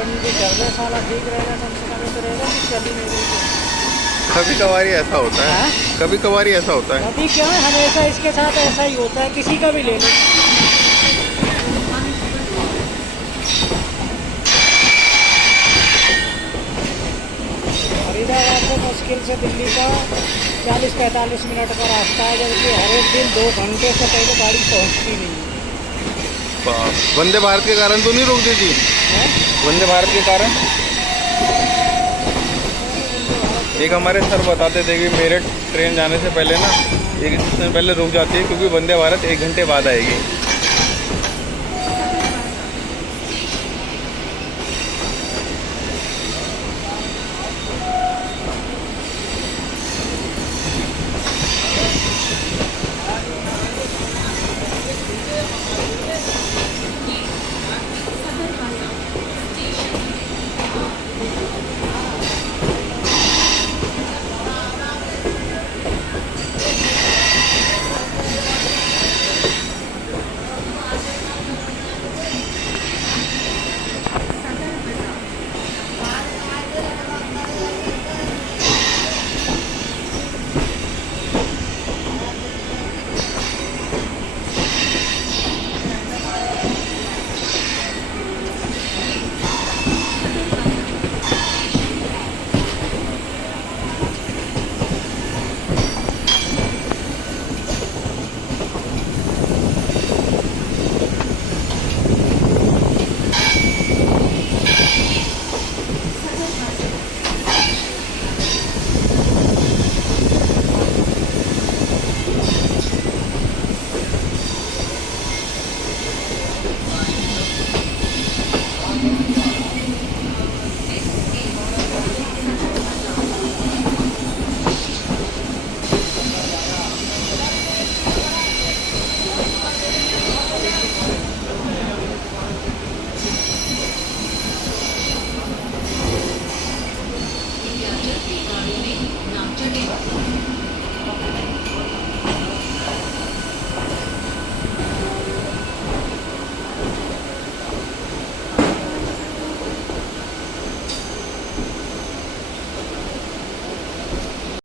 बंद कर दे साला ठीक रहेगा, कम से कम ये तो रहेगा कि चल ही नहीं रही है। कभी कभार ऐसा होता है। हाँ? कभी कभार ऐसा होता है। अभी क्या है, हमेशा इसके साथ ऐसा ही होता है, किसी का भी ले लो। फरीदाबाद से मुश्किल से दिल्ली का 40-45 मिनट का रास्ता है, जबकि हर एक दिन 2 घंटे से पहले गाड़ी पहुंचती नहीं है। वंदे भारत के कारण तो नहीं रोक दी थी? हैं? वंदे भारत के कारण एक हमारे सर बताते थे कि मेरठ ट्रेन जाने से पहले ना 1 दिन पहले रुक जाती है, क्योंकि वंदे भारत 1 घंटे बाद आएगी।